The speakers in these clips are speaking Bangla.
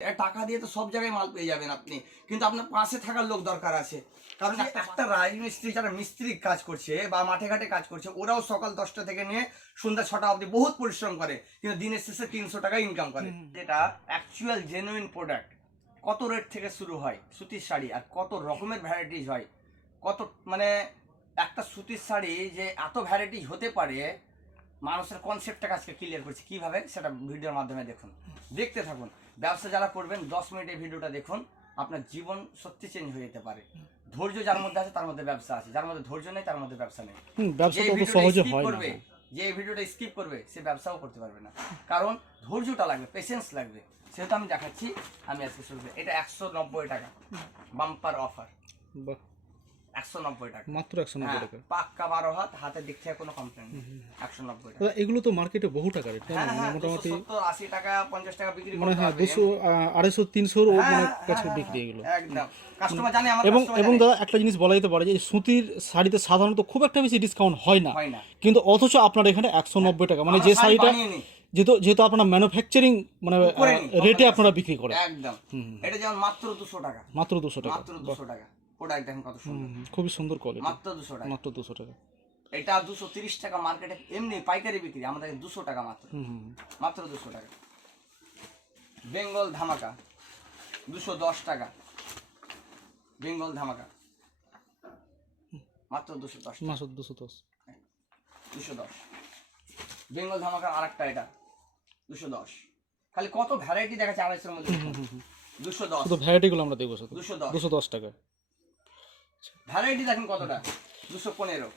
টাকা দিয়ে তো সব জায়গায় মাল পেয়ে যাবেন আপনি, কিন্তু আপনার পাশে থাকার লোক দরকার আছে। কারণ একটা রাজমিস্ত্রি যারা মিস্ত্রি কাজ করছে বা মাঠে ঘাটে কাজ করছে, ওরাও সকাল 10টা থেকে নিয়ে সন্ধ্যা 6টা অবধি বহুত পরিশ্রম করে, কিন্তু দিনের শেষে 300 টাকা ইনকাম করে। যেটা অ্যাকচুয়াল জেনুইন প্রোডাক্ট। কত রেট থেকে শুরু হয় সুতির শাড়ি, আর কত রকমের ভ্যারাইটিস হয়, কত মানে একটা সুতির শাড়ি যে এত ভ্যারাইটিস হতে পারে, মানুষের কনসেপ্টটাকে আজকে ক্লিয়ার করছি কিভাবে, সেটা ভিডিওর মাধ্যমে দেখুন, দেখতে থাকুন। ব্যবসা যারা করবেন 10 মিনিটের ভিডিওটা দেখুন, আপনার জীবন সত্যি চেঞ্জ হয়ে যেতে পারে। ধৈর্য যার মধ্যে আছে তার মধ্যে ব্যবসা আছে, যার মধ্যে ধৈর্য নেই তার মধ্যে ব্যবসা নেই। ব্যবসা তো সহজে হয় না। যে ভিডিওটা স্কিপ করবে সে ব্যবসাও করতে পারবে না, কারণ ধৈর্যটা লাগবে, পেশেন্স লাগবে। সেটা আমি দেখাচ্ছি। আমি আজকে শুরু করি। এটা 190 টাকা, বাম্পার অফার। 190 টাকা, মাত্র 190 টাকা, পাক্কা 12 হাত, হাতের দিক থেকে কোনো কমপ্লেন নেই। 190 টাকা। এগুলো তো মার্কেটে বহু টাকা রেট, মোটামুটি 70 80 টাকা 50 টাকা বিক্রি মানে হ্যাঁ 200 250 300 এর মানে কাছে বিক্রি এগুলো একদম। কাস্টমার জানে আমার এবং দাদা একটা জিনিস বলা যেতে পারে যে সুতির শাড়িতে সাধারণত খুব একটা বেশি ডিসকাউন্ট হয় না, কিন্তু অথচ আপনার এখানে 190 টাকা, মানে যে শাড়িটা যেহেতু আপনারা ম্যানুফ্যাকচারিং মানে রেটে আপনারা বিক্রি করেন একদম। এটা যেমন মাত্র 200 টাকা, মাত্র 200 টাকা, মাত্র 200 টাকা। প্রোডাক্ট দেখেন কত সুন্দর, খুবই সুন্দর কোয়ালিটি, মাত্র 200 টাকা, মাত্র 200 টাকা। এটা 230 টাকা মার্কেটে এমনি পাইকারি বিক্রি, আমাদের 200 টাকা মাত্র, মাত্র 200 টাকা। বেঙ্গল ধামাকা 210 টাকা, বেঙ্গল ধামাকা মাত্র 210, মাত্র 210, 210। বেঙ্গল ধামাকা আরেকটা, এটা 210। খালি কত ভ্যারাইটি দেখাচ্ছে 250 এর মধ্যে। 210 শুধু ভ্যারাইটিগুলো আমরা দেখব, শুধু 210 টাকা। ভ্যারাইটি দেখেন কতটা। 215,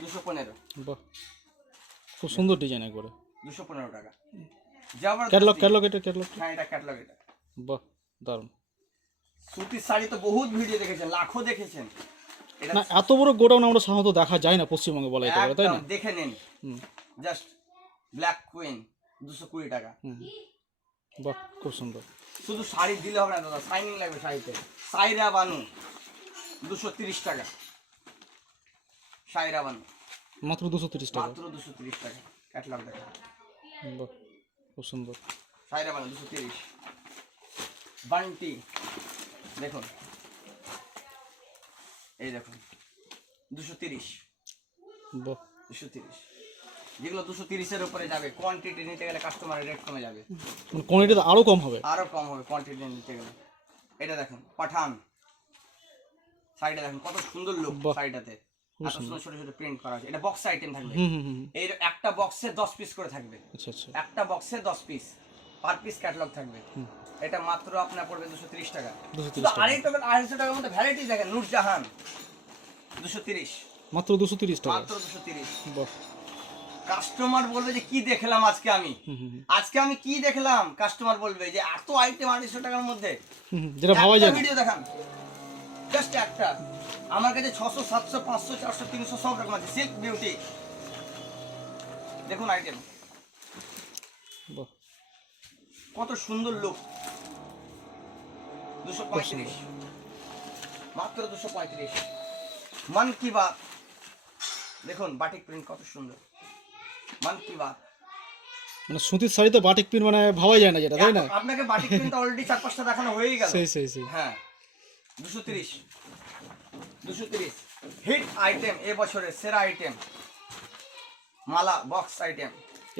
215। বাহ, খুব সুন্দর ডিজাইন একবারে। 215 টাকা। ক্যাটালগ এটা, ক্যাটালগ, হ্যাঁ এটা ক্যাটালগ। এটা বাহ, দারুণ। সুতির শাড়ি তো বহুত ভিডিও দেখেছেন, লাখো দেখেছেন। এটা না এত বড় গোডাউন আমরা সাধারণত দেখা যায় না পশ্চিমবঙ্গে, বলা যেতে পারে, তাই না? দেখে নিন, জাস্ট ব্ল্যাক কুইন 220 টাকা। বাহ, খুব সুন্দর। শুধু শাড়ি দিলে হবে না দাদা, শাইনিং লাগবে শাড়িতে। সাইরা বানু 230 টাকা, সাইরা বানু মাত্র 230 টাকা, মাত্র 230 টাকা। ক্যাটালগ দেখেন, বাহ, খুব সুন্দর। সাইরা বানু 230। বান্টি দেখুন, এই দেখুন 230, বাহ, 230। যেগুলো 230 এর উপরে যাবে, কোয়ান্টিটি নিতে গেলে কাস্টমারের রেট কমে যাবে, মানে কোয়ান্টিটি আরো কম হবে, আরো কম হবে কোয়ান্টিটি নিতে গেলে। এটা দেখুন পাঠান শাড়িটা দেখুন কত সুন্দর লুক, শাড়িটাতে এত সুন্দর ছোট ছোট প্রিন্ট করা আছে। এটা বক্স আইটেম থাকবে, এই একটা বক্সে 10 পিস করে থাকবে। আচ্ছা আচ্ছা, একটা বক্সে 10 পিস, পার পিস ক্যাটালগ থাকবে। এটা মাত্র আপনার পড়বে 230 টাকা। শুধু আড়াইশো টাকার মধ্যে ভ্যারাইটি দেখেন। নূরজাহান 230, মাত্র 230 টাকা, মাত্র 230। বাহ, কাস্টমার বলবে যে কি দেখলাম আজকে আমি, আজকে আমি কি দেখলাম, কাস্টমার বলবে যে এত আইটেম 250 টাকার মধ্যে, যেটা ভাবা যায় না। ভিডিও দেখান জাস্ট একটা। আমার কাছে 600 700 500 400 300 সব রকম আছে। সিল্ক বিউটি দেখুন আইটেম, বাহ, কত সুন্দর লুক। 235, মাত্র 235। মন কি বাত দেখুন, বাটিক প্রিন্ট কত সুন্দর। মন কি বাত, মানে সুতির শাড়িতে বাটিক প্রিন্ট মানে ভাবাই যায় না যেটা, তাই না? আপনাকে বাটিক প্রিন্ট অলরেডি 4-5টা দেখানো হয়েই গেল। সেই হ্যাঁ 230, 230 হিট আইটেম, এবছরের সেরা আইটেম। মালা বক্স আইটেম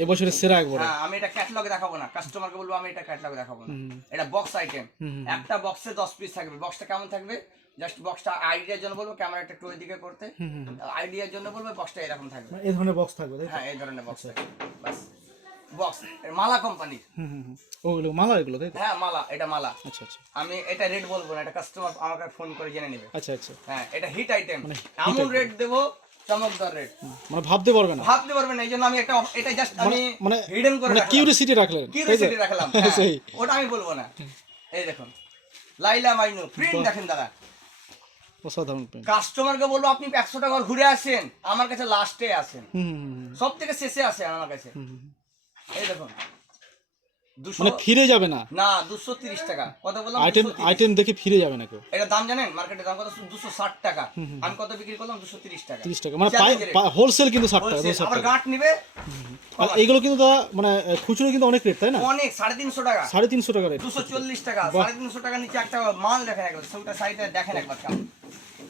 এবছরের সেরা একবারে। হ্যাঁ, আমি এটা ক্যাটালগ দেখাবো না, কাস্টমারকে বলবো আমি এটা ক্যাটালগ দেখাবো না। এটা বক্স আইটেম, একটা বক্সে 10 পিস থাকবে। বক্সটা কেমন থাকবে, জাস্ট বক্সটা আইডিয়ার জন্য বলবো, ক্যামেরাটা একটু ওইদিকে করতে, আইডিয়ার জন্য বলবো বক্সটা এরকম থাকবে। এই ধরনের বক্স থাকবে, তাই? হ্যাঁ এই ধরনের বক্স থাকবে। বাস বক্স, মালা কোম্পানির। ওগুলো মালা, এগুলো তাই? হ্যাঁ মালা, এটা মালা। আচ্ছা আচ্ছা, আমি এটা রেট বলবো না, এটা কাস্টমার আমাকে ফোন করে জেনে নেবে। আচ্ছা আচ্ছা, হ্যাঁ এটা হিট আইটেম, এমন রেট দেবো চমকদার রেট, মানে ভাবতে পারবে না, ভাবতে পারবে না। এই জন্য আমি একটা এটা জাস্ট আমি মানে হিডেন করে মানে কিউরিওসিটি রাখলেন, কিউরিওসিটি রাখলাম। সেই ওটা আমি বলবো না। এই দেখুন লাইলা মাইনু প্রিন্ট দেখেন দাদা, অসাধারণ প্রিন্ট। কাস্টমারকে বলবো আপনি 100 টাকা ঘুরে আসেন, আমার কাছে লাস্টে আসেন, সব থেকে শেষে আসে আমার কাছে। এই দেখুন মানে ফিরে যাবে না, না 230 টাকা কথা বললাম। আইটেম দেখে ফিরে যাবে না কেউ। এটা দাম জানেন মার্কেটে দাম কত? 260 টাকা। আমি কত বিক্রি করলাম? 230 টাকা। 30 টাকা মানে হোলসেল কিন্তু 60 টাকা, 260 আবার টাকা। গাঁট নিবে। আর এগুলো কিন্তু দাদা মানে খুচরো কিন্তু অনেক রেট, তাই না? অনেক 350 টাকা, 350 টাকা রেট, 240 টাকা, 350 টাকা নিচে একটা মাল দেখেন একবার, সেটা সাইডে দেখেন একবার।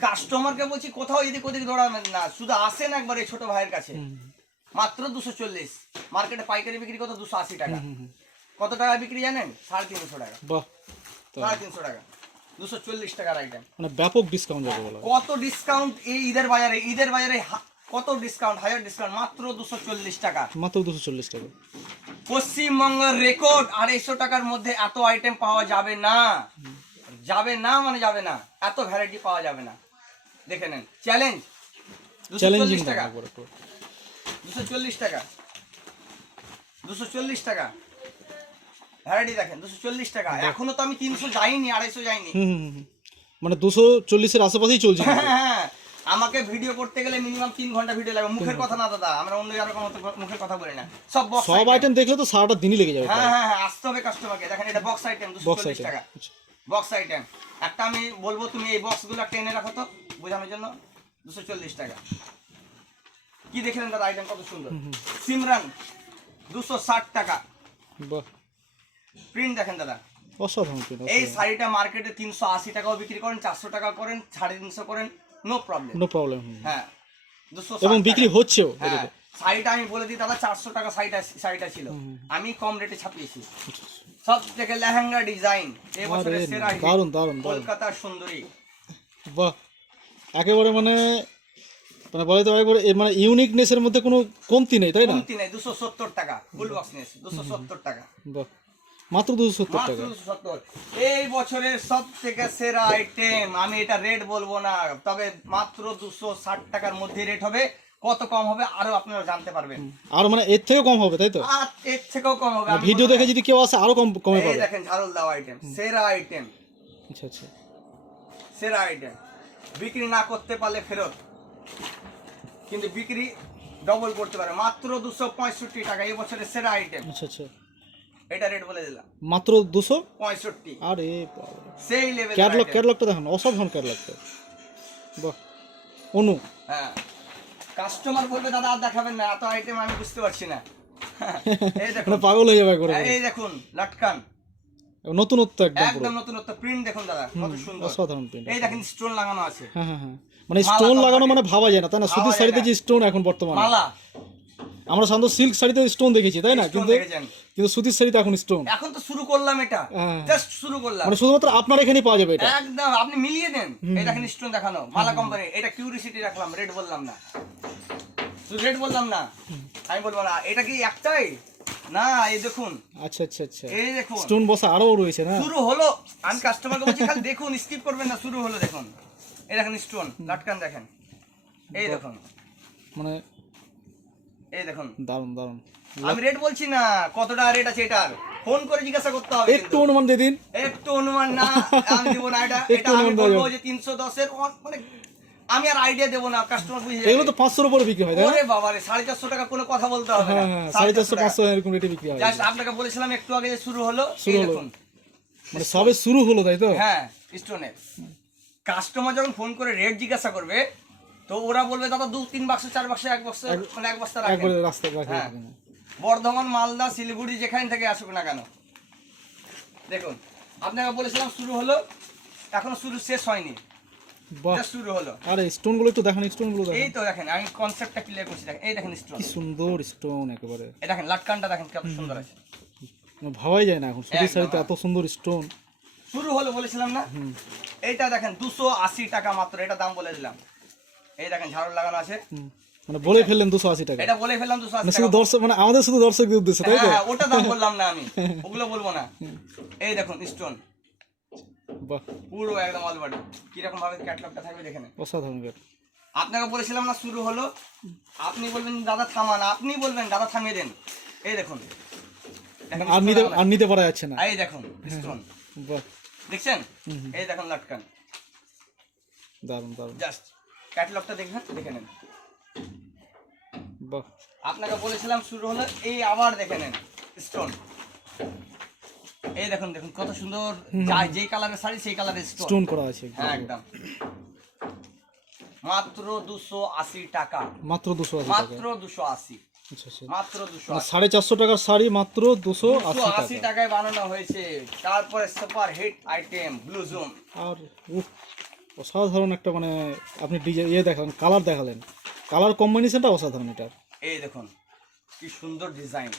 কাস্টমারকে বলছি কোথাও এদিক ওদিক দৌড়াবেন না, শুধু আসেন একবার এই ছোট ভাইয়ের কাছে। মাত্র 240। মার্কেটে পাইকারি বিক্রি কত? 280 টাকা। কত টাকা বিক্রি জানেন? 350 টাকা। বাহ, 350 টাকা, 240 টাকার আইটেম। মানে ব্যাপক ডিসকাউন্ট যাবে বলা। কত ডিসকাউন্ট এই ঈদের বাজারে! ঈদের বাজারে কত ডিসকাউন্ট, হাজার ডিসকাউন্ট, মাত্র 240 টাকা। মাত্র 240 টাকা। পশ্চিমবঙ্গের রেকর্ড 250 টাকার মধ্যে এত আইটেম পাওয়া যাবে না, যাবে না মানে যাবে না, এত ভ্যারাইটি পাওয়া যাবে না। দেখে নেন, চ্যালেঞ্জ। 240 টাকা, 240 টাকা, 240 টাকা ভ্যারাইটি দেখেন, 240 টাকা। এখনো তো আমি 300 যাইনি, 250 যাইনি। মানে 240 এর আশেপাশেই চলছে। হ্যাঁ, আমাকে ভিডিও করতে গেলে মিনিমাম 3 ঘন্টা ভিডিও লাগবে। মুখের কথা না দাদা, আমরা অন্য কারো মুখের কথা বলি না। সব বক্স, সব আইটেম দেখলে তো সারাটা দিনই লেগে যাবে। হ্যাঁ হ্যাঁ হ্যাঁ, আসতে হবে কাস্টমারকে। দেখেন এটা বক্স আইটেম, 240 টাকা বক্স আইটেম। একটা আমি বলবো, তুমি এই বক্সগুলো টেনে রাখো তো বোঝানোর জন্য। 240 টাকা। কি দেখলেন দাদা আইটেম কত সুন্দর। সিমরান 260 টাকা। বাহ, প্রিন্ট দেখেন দাদা, অসাধারণ প্রিন্ট। এই শাড়িটা মার্কেটে 380 টাকাও বিক্রি করেন, 400 টাকা করেন, 350 করেন, নো প্রবলেম, নো প্রবলেম। হ্যাঁ 260 এবং বিক্রি হচ্ছেও। হ্যাঁ, শাড়িটা আমি বলে দিই দাদা, 400 টাকা শাড়িটা ছিল, আমি কম রেটে ছাপিয়েছি। সব থেকে লেহেঙ্গা ডিজাইন এই বছরের সেরা হিট, দারুন দারুন কলকাতার সুন্দরী। বাহ, একেবারে মানে মানে বলে তো একবারে মানে ইউনিকনেসের মধ্যে কোনো কমতি নেই, তাই না? কমতি নেই। 270 টাকা ফুল বক্স নেস, 270 টাকা। বাহ, মাত্র 270 মাত্র টাকা। 270। এই বছরের সব থেকে সেরা আইটেম। আমি এটা রেট বলবো না, তবে মাত্র 260 টাকার মধ্যে রেট হবে। কত কম হবে আরো আপনারা জানতে পারবেন। আর মানে এর থেকেও কম হবে, তাই তো? আর এর থেকেও কম হবে। ভিডিও দেখে যদি কেউ আসে আরো কমে এই পাবে। দেখেন ঝাড়ল দাও আইটেম, সেরা আইটেম, আচ্ছা আচ্ছা, সেরা আইটেম। বিক্রি না করতে পারলে ফেরত, কিন্তু বিক্রি ডবল করতে পারে। মাত্র 265 টাকা এই বছরের সেরা আইটেম। আচ্ছা আচ্ছা, এটা রেট বলে দিলাম, মাত্র 65। আরে সেই লেভেল ক্যাটালগটা দেখুন, অসাধারণ ক্যাটালগটা। বাহ, অনু। হ্যাঁ, কাস্টমার বলবে দাদা আর দেখাবেন না, এত আইটেম আমি বুঝতে পারছি না। এই দেখুন, পাগল হয়ে যাবে করে। এই দেখুন লাটকান, নতুনত্ব একদম পুরো। একদম নতুনত্ব। প্রিন্ট দেখুন দাদা কত সুন্দর, অসাধারণ প্রিন্ট। এই দেখেন স্টোন লাগানো আছে। হ্যাঁ হ্যাঁ হ্যাঁ, মানে স্টোন লাগানো মানে ভাবা যায় না, তাই না? সুতির শাড়িতে যে স্টোন এখন বর্তমানে, মালা। আমরা সাধারণত সিল্ক শাড়িতে স্টোন দেখেছি, তাই না? স্টোন দেখেছেন, কিন্তু সুতির শাড়িতে এখন স্টোন। এখন তো শুরু করলাম, এটা জাস্ট শুরু করলাম। মানে শুধুমাত্র আপনার এখানেই পাওয়া যাবে এটা। একদম আপনি মিলিয়ে দেন। এই দেখেন স্টোন দেখানো, মালা কোম্পানি। এটা কিউরিসিটি রাখলাম, রেট বললাম না, শুধু রেট বললাম না, আমি বলবো না। এটা কি একটাই না, এই দেখুন। আচ্ছা আচ্ছা আচ্ছা, এই দেখুন স্টোন বসা আরো রয়েছে না? শুরু হলো। আমি কাস্টমারকে বলছি খালি দেখুন, স্কিপ করবেন না, শুরু হলো। দেখুন এই দেখেন স্টোন লাটকান দেখেন, এই দেখুন, মানে এই দেখুন দারুন দারুন। আমি রেট বলছি না, কত টাকা রেট আছে এটার, ফোন করে জিজ্ঞাসা করতে হবে। একটু অনুমান দিয়ে দিন। একটু অনুমান না, আমি দেবো না। এটা একটু আমি অনুমান বলবো দেবেন। যে 310 এর মানে আমি আর আইডিয়া দেবো না, কাস্টমার বুঝে এগুলো যাবে। তো 500 এর উপরে বিক্রি হয়, তাই না? ওরে বাবা রে, 450 টাকা কোনো কথা বলতে হবে না। হ্যাঁ হ্যাঁ, 450 500 এরকম রেটে বিক্রি হয়। জাস্ট আপনাকে বলেছিলাম একটু আগে যে শুরু হলো, শুরু এই হলো। দেখুন মানে সবে শুরু হলো, তাই তো? হ্যাঁ স্টোনের। কাস্টমার যখন ফোন করে রেট জিজ্ঞাসা করবে, তো ওরা বলবে দাদা 2-3 বাক্স 4 বাক্স 1 বাক্স মানে 1 বস্তা রাখেন। একবারে রাস্তায় রাখা হ্যাঁ, যাবে না। বর্ধমান, মালদা, শিলিগুড়ি যেখান থেকে আসুক না কেন। দেখুন আপনাকে বলেছিলাম শুরু হলো, এখনো শুরু শেষ হয়নি, বাহ, জাস্ট শুরু হলো। আরে স্টোন গুলো একটু দেখেন, স্টোন গুলো এই দেখেন, তো দেখেন, আমি কনসেপ্টটা ক্লিয়ার করছি। দেখেন এই দেখেন স্টোন, কি সুন্দর স্টোন একেবারে। এই দেখেন লাটকানটা দেখেন কত সুন্দর আছে। মানে ভাবাই যায় না এখন সুতির একদম, শাড়িতে এত সুন্দর স্টোন। শুরু হলো বলেছিলাম না। এইটা দেখেন 280 টাকা মাত্র, এটা দাম বলে দিলাম। এই দেখেন ঝাড়ু লাগানো আছে, মানে বলে ফেললেন 280 টাকা। এটা বলে ফেললাম 280 মানে টাকা। শুধু দর্শক, মানে আমাদের শুধু দর্শকদের উদ্দেশ্যে, তাই তো? হ্যাঁ, ওটা দাম বললাম না আমি, ওগুলো বলবো না। এই দেখুন স্টোন বাহ, পুরো একদম অলবডি, কিরকম ভাবে ক্যাটালগটা থাকবে দেখেন। অসাধারণ ব্যাট। আপনাকে বলেছিলাম না শুরু হলো, আপনি বলবেন দাদা থামান, আপনি বলবেন দাদা থামিয়ে দেন। এই দেখুন আর নিতে পারা যাচ্ছে না। এই দেখুন স্টোন, বাহ, দেখছেন? এই দেখুন লাটকান, দারুন দারুন। জাস্ট ক্যাটালগটা দেখবেন, দেখে নেন। বাহ, আপনাকে বলেছিলাম শুরু হলো, এই আবার দেখে নেন স্টোন, এই দেখুন দেখুন কত সুন্দর, যেই কালারের শাড়ি সেই কালারের স্টোন করা আছে হ্যাঁ একদম। মাত্র 280 টাকা, মাত্র 280 টাকা, মাত্র 280, আচ্ছা আচ্ছা, মাত্র 280, 450 টাকার শাড়ি মাত্র 280 টাকা। টাকায় বানানো হয়েছে। তারপরে সুপার হিট আইটেম ব্লু জুম, আর অসাধারণ একটা মানে আপনি ইয়ে দেখালেন, কালার দেখালেন, কালার কম্বিনেশনটা অসাধারণ এটা। এই দেখুন কি সুন্দর ডিজাইন।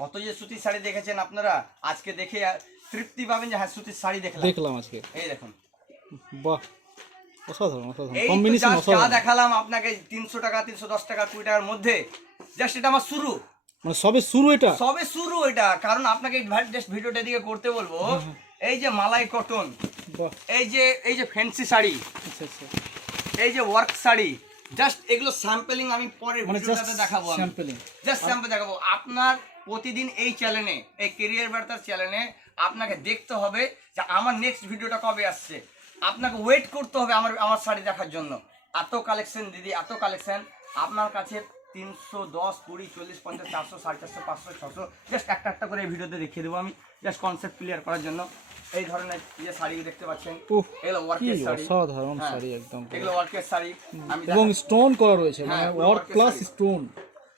কত যে সুতির শাড়ি দেখেছেন আপনারা, আজকে দেখে তৃপ্তি পাবেন যে হ্যাঁ সুতির শাড়ি দেখলাম আজকে। এই দেখুন, বাহ, অসাধারণ অসাধারণ এই কম্বিনেশন, যা অসাধারণ। দেখালাম আপনাকে 300 টাকা 310 টাকা 20 টাকার মধ্যে, জাস্ট এটা আমার শুরু, মানে সবে শুরু এটা। সবে শুরু এটা। কারণ আপনাকে জাস্ট ভিডিওটা দিকে করতে বলবো, এই যে মালাই কটন, বাহ, এই যে ফ্যান্সি শাড়ি, আচ্ছা আচ্ছা, এই যে ওয়ার্ক শাড়ি, জাস্ট এগুলো স্যাম্পলিং আমি পরে মানে ভিডিওটাতে দেখাবো, স্যাম্পলিং, জাস্ট স্যাম্পল দেখাবো। আপনার প্রতিদিন এই চ্যানেলে, এই কেরিয়ার বার্তার চ্যানেলে আপনাকে দেখতে হবে যে আমার নেক্সট ভিডিওটা কবে আসছে। আপনাকে ওয়েট করতে হবে আমার শাড়ি দেখার জন্য। এত কালেকশন দিদি, এত কালেকশন আপনার কাছে। 310, 20, 40, 50, 400, 450, 500, 600, জাস্ট একটা একটা করে এই ভিডিওতে দেখিয়ে দেবো আমি, জাস্ট কনসেপ্ট ক্লিয়ার করার জন্য। এই ধরনের যে শাড়ি দেখতে পাচ্ছেন, এগুলো ওয়ার্কের শাড়ি, অসাধারণ শাড়ি একদম, এগুলো ওয়ার্কের শাড়ি আমি এবং স্টোন করা রয়েছে, মানে হ্যাঁ, ওয়ার্ক প্লাস স্টোন,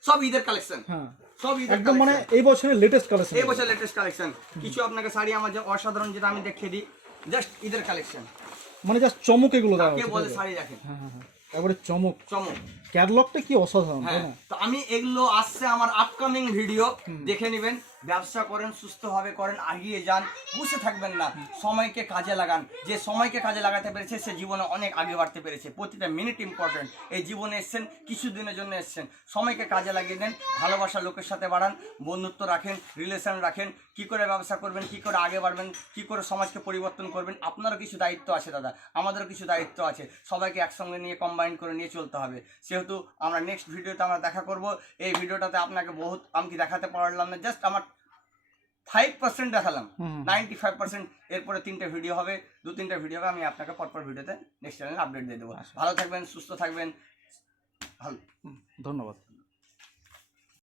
সব ঈদের কালেকশন, হ্যাঁ সব ঈদের একদম মানে এই বছরের লেটেস্ট কালেকশন, এই বছর লেটেস্ট কালেকশন। কিছু আপনাকে শাড়ি আমার যে অসাধারণ, যেটা আমি দেখিয়ে দিই, জাস্ট ঈদের কালেকশন, মানে জাস্ট চমক এগুলো দেওয়া কে হচ্ছে, বলে শাড়ি দেখেন, হ্যাঁ হ্যাঁ হ্যাঁ, একবারে চমক, চমক। ক্যাটালগটা কি অসাধারণ, তাই হ্যাঁ, না? তো আমি এগুলো আসছে আমার আপকামিং ভিডিও, দেখে নেবেন। ব্যবসা করেন, সুস্থভাবে করেন, এগিয়ে যান, বসে থাকবেন না, সময়কে কাজে লাগান। যে সময়কে কাজে লাগাতে পেরেছে সে জীবনে অনেক আগে বাড়তে পেরেছে। প্রতিটা মিনিট ইম্পর্টেন্ট। এই জীবনে এসছেন কিছুদিনের জন্য এসছেন, সময়কে কাজে লাগিয়ে দেন, ভালোবাসা লোকের সাথে বাড়ান, বন্ধুত্ব রাখেন, রিলেশন রাখেন। কি করে ব্যবসা করবেন, কি করে আগে বাড়বেন, কি করে সমাজকে পরিবর্তন করবেন, আপনারও কিছু দায়িত্ব আছে দাদা, আমাদেরও কিছু দায়িত্ব আছে। সবাইকে একসঙ্গে নিয়ে কম্বাইন করে নিয়ে চলতে হবে। সেহেতু আমরা নেক্সট ভিডিওতে আমরা দেখা করব। এই ভিডিওটাতে আপনাকে বহুত আমি কি দেখাতে পারলাম না, জাস্ট আমার 5% দেখালাম, 95%। এরপরে 3টে ভিডিও হবে, 2-3টে ভিডিও হবে, আমি আপনাকে পরপর ভিডিওতে নেক্সট চ্যানেলে আপডেট দিয়ে দেবো। ভালো থাকবেন, সুস্থ থাকবেন, ভালো, ধন্যবাদ।